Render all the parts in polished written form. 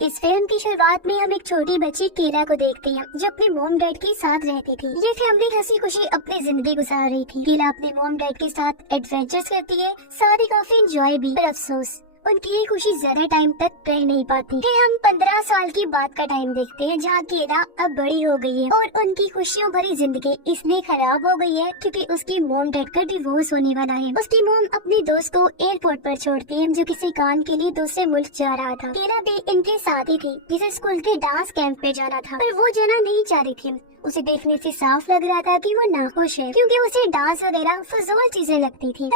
इस फिल्म की शुरुआत में हम एक छोटी बच्ची केला को देखते हैं जो अपने मोम डैड के साथ रहती थी। ये फैमिली हंसी खुशी अपनी जिंदगी गुजार रही थी। केला अपने मोम डैड के साथ एडवेंचर्स करती है, साथ ही काफी एंजॉय भी। पर अफसोस उनकी ये खुशी ज्यादा टाइम तक रह नहीं पाती। फिर हम 15 साल की बात का टाइम देखते हैं जहाँ केला अब बड़ी हो गई है और उनकी खुशियों भरी जिंदगी इसलिए खराब हो गई है क्योंकि उसकी मोम डैड का डिवोर्स होने वाला है। उसकी मोम अपनी दोस्त को एयरपोर्ट पर छोड़ती है जो किसी काम के लिए दूसरे मुल्क जा रहा था। केला भी इनके साथ ही थी जिसे स्कूल के डांस कैंप पे जाना था, पर वो जाना नहीं चाह रही थी। उसे देखने से साफ लग रहा था कि वो नाखुश है क्योंकि उसे डांस वगैरह फजूल चीजें लगती थी।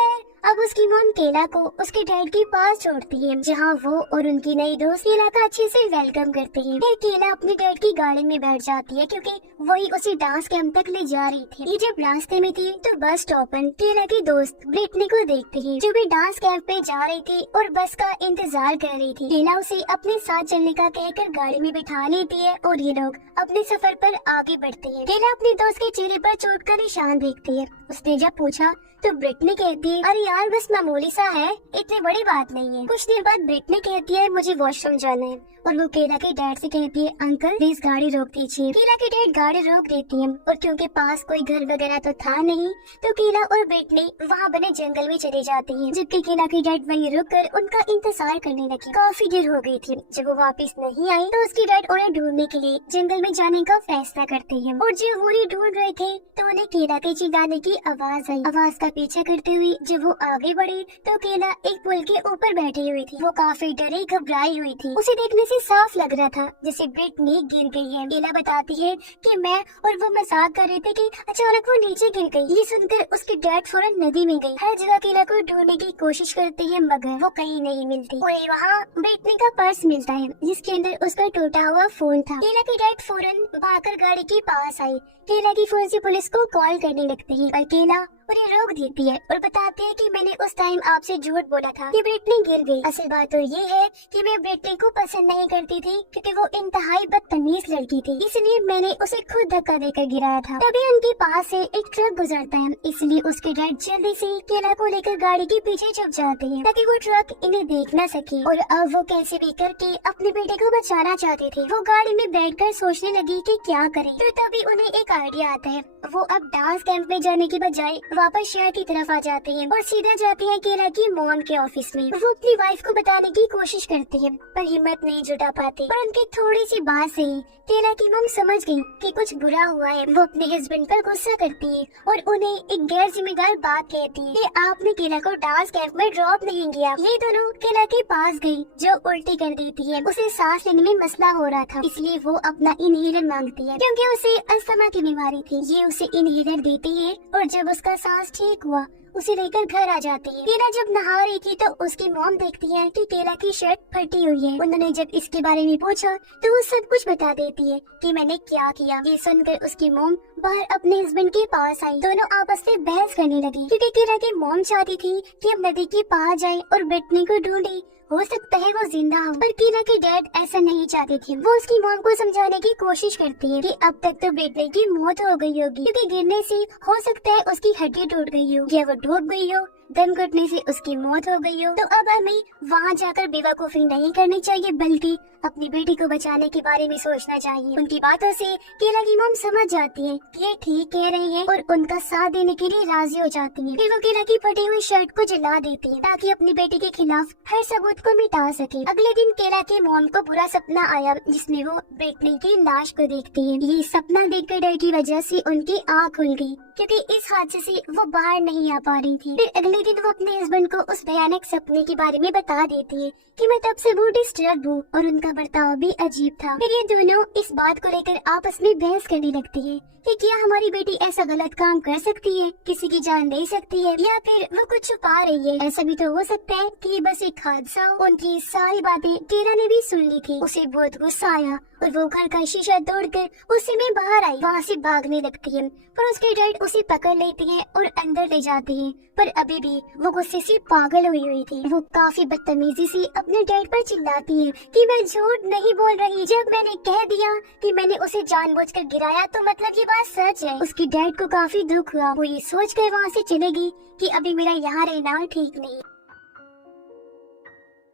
अब उसकी मोम केला को उसके डैड के पास छोड़ती है जहाँ वो और उनकी नई दोस्त केला का अच्छे से वेलकम करती है। फिर केला अपनी डैड की गाड़ी में बैठ जाती है क्योंकि वही उसे डांस कैंप तक ले जा रही थी। ये जब रास्ते में थी तो बस स्टॉप पर केला की दोस्त ब्रिटनी को देखती है जो भी डांस कैंप पे जा रही थी और बस का इंतजार कर रही थी। केला उसे अपने साथ चलने का कहकर गाड़ी में बिठा लेती है और ये लोग अपने सफर पर आगे बढ़ते हैं। केला अपनी दोस्त के चेहरे पर चोट का निशान देखती है। उसने जब पूछा तो ब्रिटनी कहती है, अरे यार बस मामूली सा है, इतनी बड़ी बात नहीं है। कुछ देर बाद ब्रिटनी कहती है, मुझे वॉशरूम जाना है, और वो केला के डैड से कहती है, अंकल प्लीज गाड़ी रोक दीजिए। केला के डैड गाड़ी रोक देती है और क्योंकि पास कोई घर वगैरह तो था नहीं तो केला और ब्रिटनी वहाँ बने जंगल में चले जाती है। जबकि केला के डैड वहीं रुक कर उनका इंतजार करने लगे। काफी देर हो गई थी। जब वो वापस नहीं आई तो उसके डैड उन्हें ढूंढने के लिए जंगल में जाने का फैसला करते हैं और जब उन्हें ढूंढ रहे थे तो उन्हें केला के चिल्लाने की आवाज आई। आवाज का पीछा करते हुए जब वो आगे बढ़े तो केला एक पुल के ऊपर बैठी हुई थी। वो काफी डरी घबराई हुई थी। उसे देखने से साफ लग रहा था जैसे ब्रिटनी गिर गई है। केला बताती है कि मैं और वो मजाक कर रहे थे कि अचानक वो नीचे गिर गई। ये सुनकर उसके डैड फौरन नदी में गई। हर जगह केला को ढूंढने की कोशिश करते हैं मगर वो कहीं नहीं मिलती। वही वहाँ ब्रिटनी का पर्स मिलता है जिसके अंदर उसका टूटा हुआ फोन था। केला के डैड फौरन भागकर गाड़ी के पास आई। केला की फोन से पुलिस को कॉल करने लगती है पर केला उन्हें रोक देती है और बताती है कि मैंने उस टाइम आपसे झूठ बोला था कि ब्रिटनी गिर गई। असल बात तो ये है कि मैं ब्रिटनी को पसंद नहीं करती थी क्योंकि वो इंतहाई बदतमीज लड़की थी, इसलिए मैंने उसे खुद धक्का देकर गिराया था। तभी उनके पास से एक ट्रक गुजरता है, इसलिए उसके डैड जल्दी से केला को लेकर गाड़ी के पीछे छुप जाते हैं ताकि वो ट्रक इन्हें देख न सके। और अब वो कैसे भी करके अपने बेटे को बचाना चाहते थे। वो गाड़ी में बैठकर सोचने लगी कि क्या करें। तो तभी उन्हें एक आइडिया आता है। वो अब डांस कैंप में जाने की बजाय वापस शहर की तरफ आ जाते हैं और सीधा जाते हैं केला की मॉम के ऑफिस में। वो अपनी वाइफ को बताने की कोशिश करते हैं पर हिम्मत नहीं जुटा पाते। पर उनकी थोड़ी सी बात से ही केला की मॉम समझ गई कि कुछ बुरा हुआ है। वो अपने हस्बैंड पर गुस्सा करती है और उन्हें एक गैर जिम्मेदार बात कहती है कि आपने केला को डांस कैंप में ड्रॉप नहीं किया। ये दोनों केला के पास गई जो उल्टी कर देती है। उसे सांस लेने में मसला हो रहा था इसलिए वो अपना इनहेलर मांगती है क्योंकि उसे अस्थमा की बीमारी थी। ये उसे इनहेलर देती है और जब उसका सांस ठीक हुआ उसे लेकर घर आ जाती है। केला जब नहा रही थी तो उसकी मॉम देखती है कि केला की शर्ट फटी हुई है। उन्होंने जब इसके बारे में पूछा तो वो सब कुछ बता देती है कि मैंने क्या किया। ये सुनकर उसकी मॉम बाहर अपने हस्बैंड के पास आई। दोनों आपस में बहस करने लगी क्योंकि केला की मॉम चाहती थी कि हम नदी के पास जाएं और ब्रिटनी को ढूंढे, हो सकता है वो जिंदा हो। पर केला के डैड ऐसा नहीं चाहते थे। वो उसकी मॉम को समझाने की कोशिश करती है कि अब तक तो ब्रिटनी की मौत हो गई होगी क्योंकि गिरने से हो सकता है उसकी हड्डी टूट गई हो या वो डूब गई हो, दम घुटने से उसकी मौत हो गई हो। तो अब हमें वहाँ जाकर बेवकूफी नहीं करनी चाहिए बल्कि अपनी बेटी को बचाने के बारे में सोचना चाहिए। उनकी बातों से केला की मॉम समझ जाती है कि ये ठीक कह रही है और उनका साथ देने के लिए राजी हो जाती है। फिर वो केला की फटी हुई शर्ट को जला देती है ताकि अपनी बेटी के खिलाफ हर सबूत को मिटा सके। अगले दिन केला के मॉम को बुरा सपना आया जिसमें वो ब्रिटनी की लाश को देखती है। ये सपना देखकर डर की वजह से उनकी आँख खुल गई क्योंकि इस हादसे से वो बाहर नहीं आ पा रही थी। फिर अगले दिन वो अपने हस्बैंड को उस भयानक सपने के बारे में बता देती है कि मैं तब से बहुत डिस्टर्ब हूँ और उनका बर्ताव भी अजीब था। फिर ये दोनों इस बात को लेकर आपस में बहस करने लगती है कि क्या हमारी बेटी ऐसा गलत काम कर सकती है, किसी की जान ले सकती है या फिर वो कुछ छुपा रही है। ऐसा भी तो हो सकता है कि बस एक हादसा हो। उनकी सारी बातें केला ने भी सुन ली थी। उसे बहुत गुस्सा आया और वो घर का शीशा तोड़कर उसी में बाहर आई। वहाँ से भागने लगती है पर उसके डैड उसे पकड़ लेते हैं और अंदर ले जाते हैं। पर अभी भी वो गुस्से से पागल हुई थी। वो काफी बदतमीजी से अपने डैड पर चिल्लाती है कि मैं झूठ नहीं बोल रही। जब मैंने कह दिया कि मैंने उसे जानबूझकर गिराया तो मतलब ये बात सच है। उसके डैड को काफी दुख हुआ। वो ये सोचकर वहाँ से चले गई कि अभी मेरा यहाँ रहना ठीक नहीं।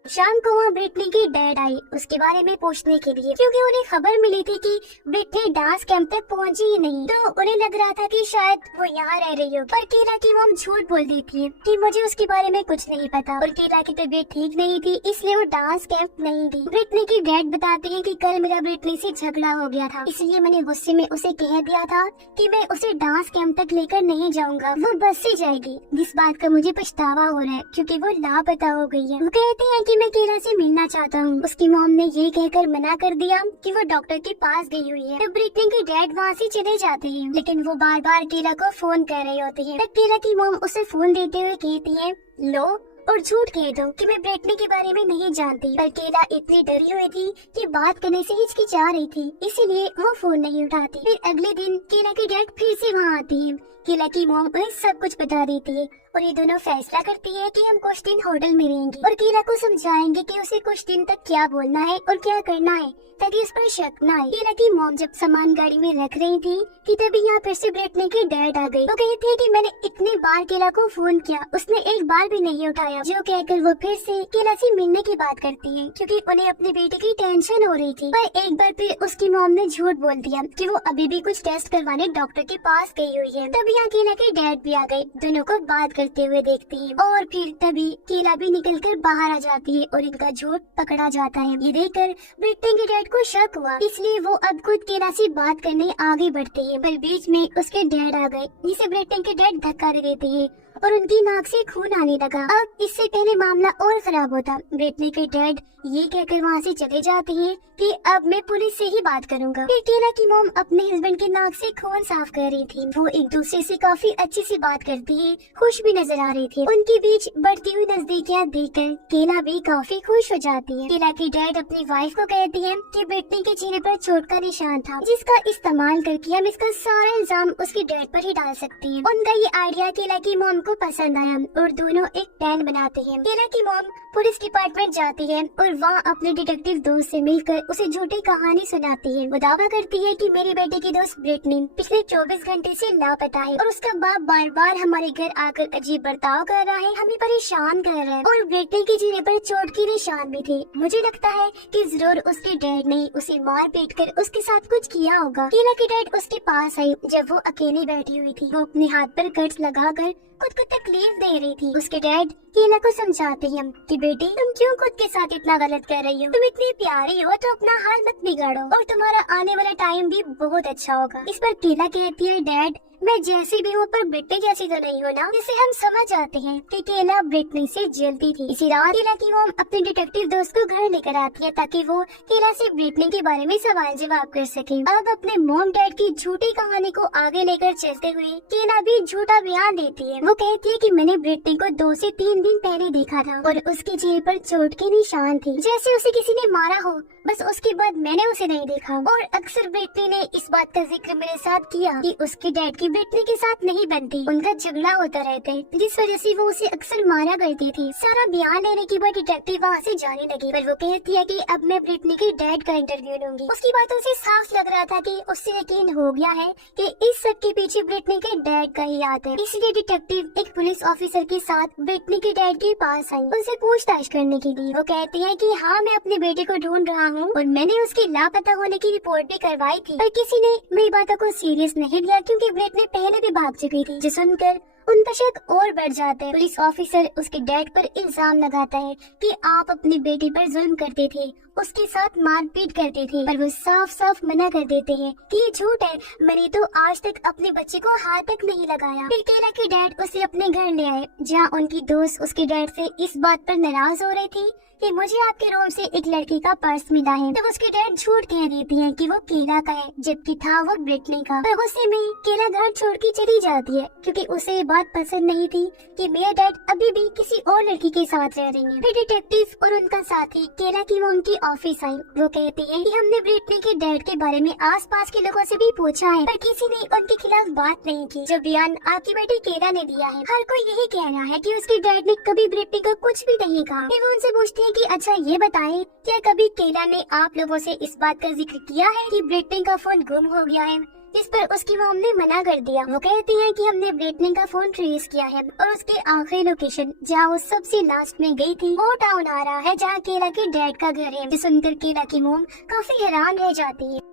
शाम को वहाँ ब्रिटनी की डैड आई उसके बारे में पूछने के लिए, क्योंकि उन्हें खबर मिली थी कि ब्रिटनी डांस कैंप तक पहुँची ही नहीं। तो उन्हें लग रहा था कि शायद वो यहाँ रह रही हो, पर केला की मॉम झूठ बोल देती है कि मुझे उसके बारे में कुछ नहीं पता और केला की तबीयत ठीक नहीं थी इसलिए वो डांस कैंप नहीं गई। ब्रिटनी की डैड बताते हैं कि कल मेरा ब्रिटनी से झगड़ा हो गया था, इसलिए मैंने गुस्से में उसे कह दिया था कि मैं उसे डांस कैंप तक लेकर नहीं जाऊंगा, वो बस से जाएगी। जिस बात का मुझे पछतावा हो रहा है क्योंकि वो लापता हो गई है। वो कहते हैं कि मैं केला से मिलना चाहता हूँ। उसकी मॉम ने ये कहकर मना कर दिया कि वो डॉक्टर के पास गई हुई है। तो ब्रिटनी के डैड वहाँ से चले जाते हैं, लेकिन वो बार बार केला को फोन कर रहे होते हैं। तब केला की मॉम उसे फोन देते हुए कहती है, लो और झूठ कह दो कि मैं ब्रिटनी के बारे में नहीं जानती। पर केला इतनी डरी हुई थी कि बात करने से हिचकिचा रही थी, इसीलिए वो फोन नहीं उठाती। फिर अगले दिन केला के डैड फिर से वहाँ आती है। केला की मॉम उन्हें सब कुछ बता देती है और ये दोनों फैसला करती है कि हम कुछ दिन होटल में रहेंगे और केला को समझाएंगे कि उसे कुछ दिन तक क्या बोलना है और क्या करना है ताकि उस पर शक न आए। केला की मॉम जब सामान गाड़ी में रख रही थी कि तभी यहाँ फिर से ब्रिटनी के डैड आ गए। वो कहते हैं कि मैंने इतने बार केला को फोन किया, उसने एक बार भी नहीं उठाया। जो कहकर वो फिर से केला से मिलने की बात करती है क्योंकि उन्हें अपने बेटे की टेंशन हो रही थी। पर एक बार फिर उसकी मॉम ने झूठ बोल दिया कि वो अभी भी कुछ टेस्ट करवाने डॉक्टर के पास गई हुई है। तब यहाँ केला के डैड भी आ गए, दोनों को बात करते हुए देखती है और फिर तभी केला भी निकलकर बाहर आ जाती है और इनका झूठ पकड़ा जाता है। ये देखकर ब्रिटनी के डैड को शक हुआ, इसलिए वो अब खुद केला से बात करने आगे बढ़ते हैं। पर बीच में उसके डैड आ गए जिसे ब्रिटनी के डैड धक्का दे देते हैं और उनकी नाक से खून आने लगा। अब इससे पहले मामला और खराब होता। ब्रिटनी के डैड ये कहकर वहाँ से चले जाते हैं कि अब मैं पुलिस से ही बात करूंगा। फिर केला की मॉम अपने हस्बैंड के नाक से खून साफ कर रही थी। वो एक दूसरे से काफी अच्छी सी बात करती है, खुश भी नजर आ रही थी। उनके बीच बढ़ती हुई नजदीकियां देखकर केला भी काफी खुश हो जाती है। केला की डैड अपनी वाइफ को कहती है कि ब्रिटनी के चेहरे पर चोट का निशान था, जिसका इस्तेमाल करके हम इसका सारा इल्जाम उसके डैड पर ही डाल सकते हैं। उनका ये आइडिया केला की मॉम को पसंद आया और दोनों एक प्लान बनाते हैं। केला की मॉम पुलिस डिपार्टमेंट जाती है और वहाँ अपने डिटेक्टिव दोस्त से मिलकर उसे झूठी कहानी सुनाती है। वो दावा करती है कि मेरे बेटे की दोस्त ब्रिटनी पिछले 24 घंटे से लापता है और उसका बाप बार बार हमारे घर आकर अजीब बर्ताव कर रहा है, हमें परेशान कर रहा है और ब्रिटनी के चेहरे पर चोट के निशान भी थे। मुझे लगता है कि जरूर उसके डैड ने उसे मार पीट कर उसके साथ कुछ किया होगा। केला के डैड उसके पास आई जब वो अकेली बैठी हुई थी। वो अपने हाथ पर कट्स लगाकर खुद को तकलीफ दे रही थी। उसके डैड केला को समझाते हैं कि बेटी तुम क्यों खुद के साथ इतना गलत कर रही हो, तुम इतनी प्यारी हो तो अपना हाल मत बिगाड़ो और तुम्हारा आने वाला टाइम भी बहुत अच्छा होगा। इस पर केला कहती है, डैड मैं जैसी भी हूँ पर ब्रिटनी जैसी तो नहीं हो ना। जिसे हम समझ जाते हैं कि केला ब्रिटनी से जलती थी। इसी रात केला की मॉम अपने डिटेक्टिव दोस्त को घर लेकर आती है ताकि वो केला से ब्रिटनी के बारे में सवाल जवाब कर सके। अब अपने मॉम डैड की झूठी कहानी को आगे लेकर चलते हुए केला भी झूठा बयान देती है। वो कहती है कि मैंने ब्रिटनी को 2 से 3 दिन पहले देखा था और उसके चेहरे पर चोट के निशान थे, जैसे उसे किसी ने मारा हो। बस उसके बाद मैंने उसे नहीं देखा और अक्सर ब्रिटनी ने इस बात का जिक्र मेरे साथ किया कि उसके डैड की ब्रिटनी के साथ नहीं बनती, उनका झगड़ा होता रहता है जिस वजह से वो उसे अक्सर मारा करती थी। सारा बयान लेने के बाद डिटेक्टिव वहाँ से जाने लगी, पर वो कहती है कि अब मैं ब्रिटनी के डैड का इंटरव्यू लूंगी। उसकी बातों से साफ लग रहा था कि उससे यकीन हो गया है कि इस सब के पीछे ब्रिटनी के डैड का ही हाथ है। इसलिए डिटेक्टिव एक पुलिस ऑफिसर के साथ ब्रिटनी के डैड के पास आई उनसे पूछताछ करने के लिए। वो कहती है कि हाँ मैं अपने बेटे को ढूंढ रहा हूँ और मैंने उसके लापता होने की रिपोर्ट भी करवाई थी, पर किसी ने मेरी बातों को सीरियस नहीं लिया क्योंकि ब्रिटनी पहले भी भाग चुकी थी। जो सुनकर उनका शक और बढ़ जाता है। पुलिस ऑफिसर उसके डैड पर इल्जाम लगाता है कि आप अपनी बेटी पर जुल्म करते थे, उसके साथ मारपीट करते थे, पर वो साफ साफ मना कर देते हैं कि ये झूठ है, मैंने तो आज तक अपने बच्चे को हाथ तक नहीं लगाया। फिर केला के डैड उसे अपने घर ले आए जहाँ उनकी दोस्त उसके डैड से इस बात पर नाराज हो रही थी कि मुझे आपके रूम से एक लड़की का पर्स मिला है। तब उसके डैड झूठ कह देती हैं कि वो केला का है जबकि था वो ब्रिटनी का। पर गुस्से में केला घर छोड़ के चली जाती है क्योंकि उसे ये बात पसंद नहीं थी कि मेरा डैड अभी भी किसी और लड़की के साथ रह रही है। फिर डिटेक्टिव और उनका साथी केला की मॉम की ऑफिस आई। वो कहती है कि हमने ब्रिटनी के डैड के बारे में आसपास के लोगों से भी पूछा है पर किसी ने उनके खिलाफ बात नहीं की। जो बयान आपकी बेटी केला ने दिया है हर कोई यही कह रहा है कि उसके डैड ने कभी ब्रिटनी को कुछ भी नहीं कहा। फिर वो उनसे पूछते हैं कि अच्छा ये बताएं क्या कभी केला ने आप लोगों से इस बात का जिक्र किया है कि ब्रिटनी का फोन गुम हो गया है। जिस पर उसकी मॉम ने मना कर दिया। वो कहती है कि हमने ब्रिटनी का फोन ट्रेस किया है और उसके आखिरी लोकेशन जहाँ वो सबसे लास्ट में गई थी वो टाउन आ रहा है जहाँ केला के डैड का घर है। जिसे सुनकर केला की मॉम काफी हैरान रह जाती है।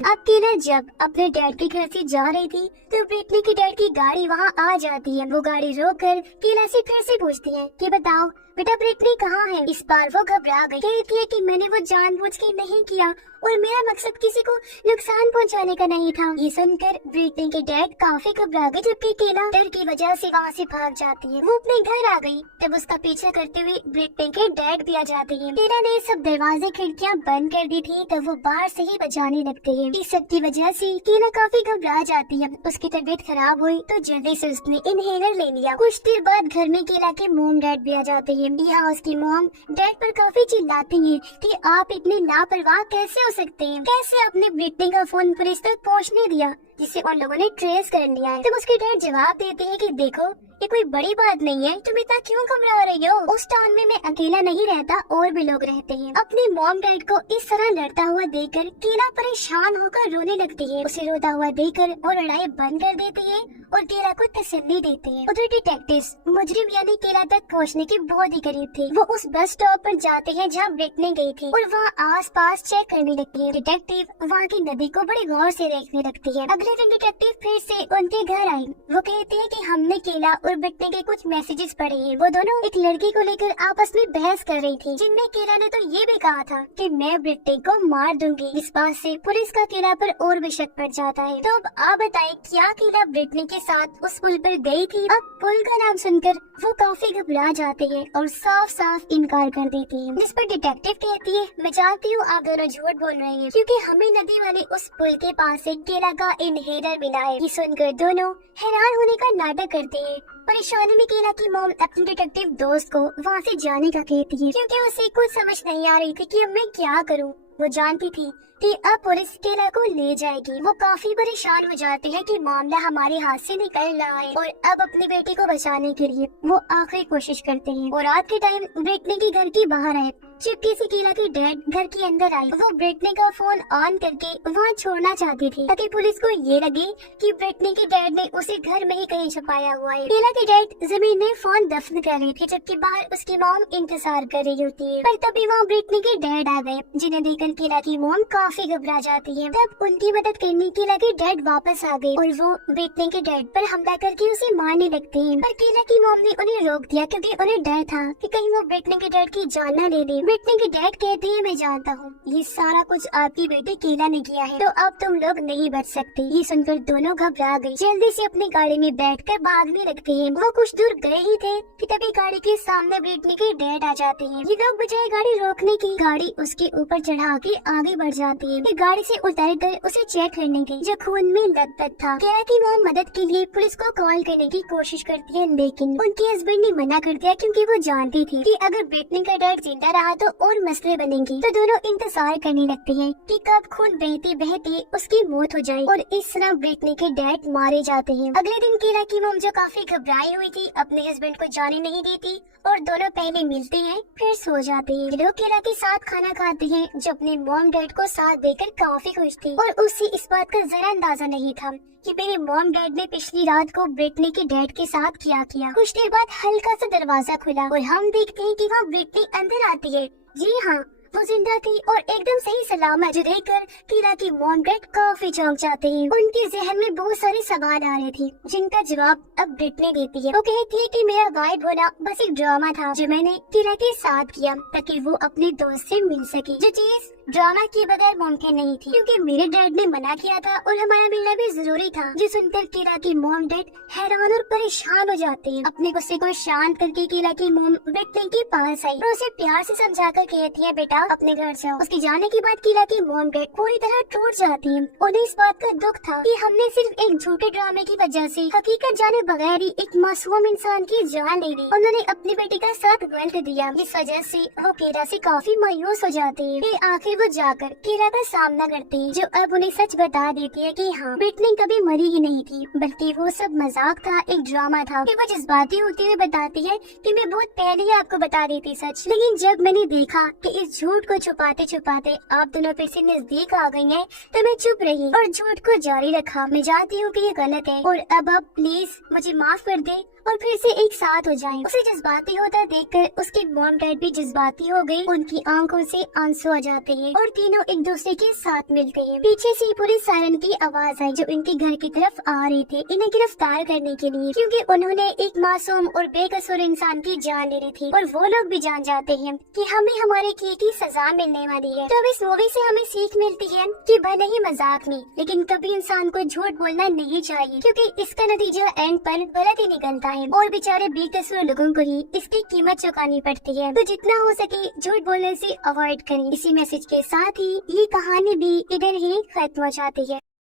अब केला जब अपने डैड के घर से जा रही थी तो ब्रिटनी के डैड की गाड़ी वहाँ आ जाती है। वो गाड़ी रोककर केला से फिर से पूछती है कि बताओ बेटा ब्रिटनी कहाँ है। इस बार वो घबरा गई, कहती है कि मैंने वो जानबूझ के नहीं किया और मेरा मकसद किसी को नुकसान पहुंचाने का नहीं था। ये सुनकर ब्रिटनी के डैड काफी घबरा गए, जबकि केला डर की वजह से वहाँ से भाग जाती है। वो अपने घर आ गई, तब उसका पीछा करते हुए ब्रिटनी के डैड भी आ जाते हैं। केला ने सब दरवाजे खिड़कियाँ बंद कर दी थी, तब वो बाहर से ही बजाने लगते हैं। इस सब की वजह से केला काफी घबरा जाती है। उसकी तबीयत खराब हुई तो जल्दी से उसने इनहेलर ले लिया। कुछ देर बाद घर में केला के मॉम डैड भी आ जाते हैं। यहाँ उसकी मॉम डैड पर काफी चिल्लाती है कि आप इतने लापरवाह कैसे हो सकते हैं, कैसे आपने ब्रिटनी का फोन पुलिस तक पहुँचने दिया जिसे उन लोगों ने ट्रेस कर लिया है। तब उसके डैड जवाब देते हैं कि देखो ये कोई बड़ी बात नहीं है, तुम इतना क्यों घबरा रही हो। उस टाउन में मैं अकेला नहीं रहता, और भी लोग रहते हैं। अपने मॉम डैड को इस तरह लड़ता हुआ देखकर केला परेशान होकर रोने लगती है। उसे रोता हुआ देखकर वो लड़ाई बंद कर देती है और केला को तसल्ली देते हैं। उधर डिटेक्टिव्स मुजरिम यानी केला तक पहुंचने के बहुत ही करीब थे। वो उस बस स्टॉप पर जाते हैं जहां ब्रिटनी गई थी और वहाँ आस पास चेक करने लगती है। डिटेक्टिव वहाँ की नदी को बड़े गौर से देखने लगती है। अगले दिन डिटेक्टिव फिर से उनके घर आई। वो कहते हैं कि हमने केला और ब्रिटनी के कुछ मैसेजेस पढ़े हैं। वो दोनों एक लड़की को लेकर आपस में बहस कर रही थी, जिनमें केला ने तो ये भी कहा था कि मैं ब्रिटनी को मार दूंगी। इस बात से पुलिस का केला पर और भी शक पड़ जाता है। तो अब आप बताएं, क्या केला ब्रिटनी के साथ उस पुल पर गई थी? अब पुल का नाम सुनकर वो काफी घबरा जाते हैं और साफ साफ इनकार कर देती है। जिस पर डिटेक्टिव कहती है मैं जानती हूँ आप दोनों झूठ बोल रहे हैं, क्योंकि हमें नदी वाले उस पुल के पास से केला का इनहेलर मिला है। ये सुनकर दोनों हैरान होने का नाटक करते हैं। परेशानी में केला की मॉम अपने डिटेक्टिव दोस्त को वहाँ से जाने का कहती है, क्योंकि उसे कुछ समझ नहीं आ रही थी कि अब मैं क्या करूँ। वो जानती थी कि अब पुलिस केला को ले जाएगी। वो काफी परेशान हो जाते हैं कि मामला हमारे हाथ से निकल रहा है और अब अपनी बेटी को बचाने के लिए वो आखिरी कोशिश करते हैं। और रात के टाइम ब्रिटनी के घर के बाहर आए, चुपके से केला की डैड घर के अंदर आई। वो ब्रिटनी का फोन ऑन करके वहाँ छोड़ना चाहती थी ताकि पुलिस को ये लगे कि ब्रिटनी के डैड ने उसे घर में ही कहीं छुपाया हुआ है। केला के डैड जमीन में फोन दफन कर रहे थे, जबकि बाहर उसकी मॉम इंतजार कर रही होती है। पर तभी वहाँ ब्रिटनी के डैड आ गए, जिन्हें देखकर केला की मॉम काफी घबरा जाती है। तब उनकी मदद करने के लिए डैड वापस आ गए और वो ब्रिटनी के डैड पर हमला करके उसे मारने लगते हैं। पर केला की मॉम ने उन्हें रोक दिया, क्योंकि उन्हें डर था कि कहीं वो ब्रिटनी के डैड की जान न ले ले। ब्रिटनी के डैड कहते हैं मैं जानता हूँ ये सारा कुछ आपकी बेटी केला ने किया है, तो अब तुम लोग नहीं बच सकते। ये सुनकर दोनों घबरा गए, जल्दी से अपनी गाड़ी में बैठकर भागने लगते हैं। वो कुछ दूर गए ही थे कि तभी गाड़ी के सामने ब्रिटनी के डैड आ जाते हैं। ये लोग बजाय गाड़ी रोकने की गाड़ी उसके ऊपर चढ़ा के आगे बढ़ जाती है। गाड़ी से उतर कर उसे चेक करने गई, जो खून में लथपथ था। केला की मॉम मदद के लिए पुलिस को कॉल करने की कोशिश करती है, लेकिन उनके हस्बैंड ने मना कर दिया, क्योंकि वो जानती थी कि अगर ब्रिटनी का डैड जिंदा रहा तो और मसले बनेंगे। तो दोनों इंतजार करने लगते हैं कि कब खून बहते बहते उसकी मौत हो जाए और इस तरह ब्रिटनी के डैड मारे जाते हैं। अगले दिन केला की मॉम जो काफी घबराई हुई थी अपने हस्बैंड को जाने नहीं देती और दोनों पहले मिलते हैं फिर सो जाते हैं। लोग केला के साथ खाना खाते हैं, जो अपने मॉम डैड को साथ देकर काफी खुश थी और उसे इस बात का जरा अंदाजा नहीं था कि मेरे मॉम डैड ने पिछली रात को ब्रिटनी के डैड के साथ क्या किया। कुछ देर बाद हल्का सा दरवाजा खुला और हम देखते हैं कि वहाँ ब्रिटनी अंदर आती है। जी हाँ, वो जिंदा थी और एकदम सही सलामत, जो देखकर केला की मॉम डैड काफी चौंक जाते हैं। उनके जहन में बहुत सारे सवाल आ रहे थे, जिनका जवाब अब ब्रिटनी देती है। वो कहती है कि मेरा गायब होना बस एक ड्रामा था जो मैंने केला के साथ किया ताकि वो अपने दोस्त से मिल सके, जो चीज ड्रामा के बगैर मुमकिन नहीं थी, क्योंकि मेरे डैड ने मना किया था और हमारा मिलना भी जरूरी था। जो सुनकर केला की मॉम डैड हैरान और परेशान हो जाते हैं। अपने गुस्से को शांत करके केला की मॉम ब्रिटनी के पास आई और उसे प्यार से समझाकर कहती है बेटा अपने घर जाओ। उसके जाने के बाद केला की मॉम डैड पूरी तरह टूट जाती है। उन्हें इस बात का दुख था कि हमने सिर्फ एक झूठे ड्रामे की वजह से हकीकत जाने बगैर ही एक मासूम इंसान की जान ले ली। उन्होंने अपनी बेटी का साथ गलत दिया। इस वजह से वो केला से काफी मायूस हो जाती है। आखिर वो जाकर केला का सामना करती है, जो अब उन्हें सच बता देती है कि हाँ ब्रिटनी कभी मरी ही नहीं थी, बल्कि वो सब मजाक था, एक ड्रामा था। फिर वो जज्बाती होते हुए बताती है कि मैं बहुत पहले ही आपको बता दी थी सच, लेकिन जब मैंने देखा कि इस झूठ झूठ को छुपाते छुपाते आप दोनों फिर से नजदीक आ गई हैं, तो मैं चुप रही और झूठ को जारी रखा। मैं जानती हूँ कि ये गलत है और अब आप प्लीज मुझे माफ कर दे और फिर से एक साथ हो जाएं। उसे जज्बाती होता देखकर उसके मॉम डैड भी जज्बाती हो गए। उनकी आंखों से आंसू आ जाते हैं और तीनों एक दूसरे के साथ मिलते हैं। पीछे से पूरी सायरन की आवाज आई जो इनके घर की तरफ आ रही थे, इन्हें गिरफ्तार करने के लिए, क्योंकि उन्होंने एक मासूम और बेकसूर इंसान की जान ले ली थी। और वो लोग भी जान जाते हैं कि हमें हमारे की सजा मिलने वाली है। तो इस मूवी से हमें सीख मिलती है कि भले ही मजाक में, लेकिन कभी इंसान को झूठ बोलना नहीं चाहिए, क्योंकि इसका नतीजा एंड पर गलत ही निकलता है और बेचारे बेकसूर लोगों को ही इसकी कीमत चुकानी पड़ती है। तो जितना हो सके झूठ बोलने से अवॉइड करें। इसी मैसेज के साथ ही ये कहानी भी इधर ही खत्म हो जाती है।